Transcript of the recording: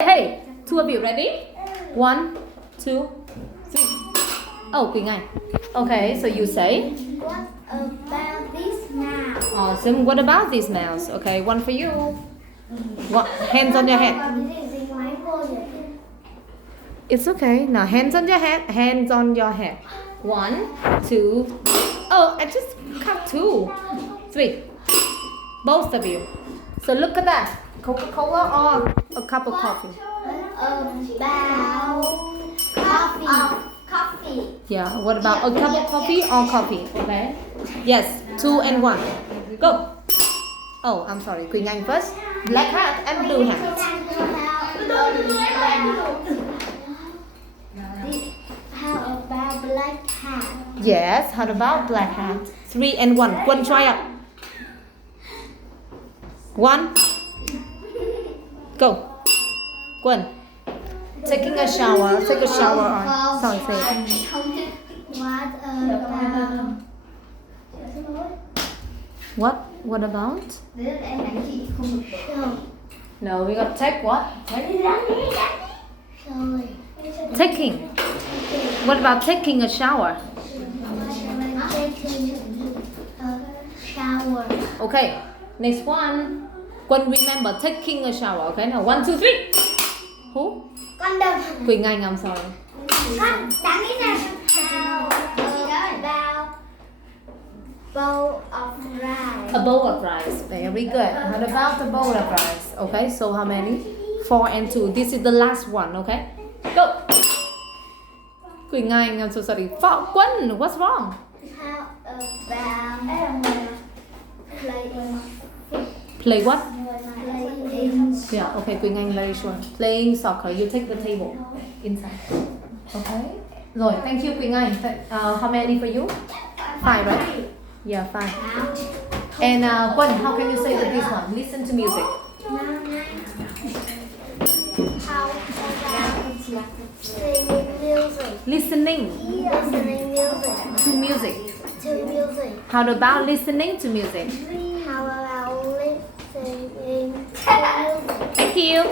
Hey, two of you ready? 1, 2, 3. Oh, Quỳnh Anh. Okay, so you say. What about this mouse? Awesome. What about this mouse? Okay, one for you. What? Hands on your head. It's okay. Now hands on your head. Hands on your head. 1, 2. Oh, I just count 2, 3. Both of you. So look at that. Coca-Cola or a cup of coffee? About coffee. Yeah. What about a cup of coffee or coffee? Okay. Yes. 2 and 1. Go. Oh, I'm sorry. Quỳnh Anh first. Black hat and blue hat. How about black hat? Yes. How about black hat? 3 and 1. Quân try up. 1. Go. Quân. Taking a shower. Take a shower on. Sorry, say it. What about What about? No, we got take what? Taking. What about taking a shower? shower? Okay. Next one. Quân, remember taking a shower. Okay. Now 1, 2, 3. Who? Con đừng. Quỳnh Anh, I'm sorry. Con đáng nghĩ là bowl of rice. A bowl of rice. Very good. What about the bowl of rice? Okay. So how many? 4 and 2. This is the last one. Okay. Go. Quỳnh Anh, I'm so sorry. Quân, what's wrong? How about Play what? playing Yeah, okay, Quỳnh Anh very sure. Playing soccer, you take the table inside. Okay. Rồi, thank you Quỳnh Anh. How many for you? 5, right? Yeah, 5. And Quân, how can you say that this one? Listen to music. How about singing music? Listening Listening music. to music. To music. How about listening to music? How about listening to music? Thank you.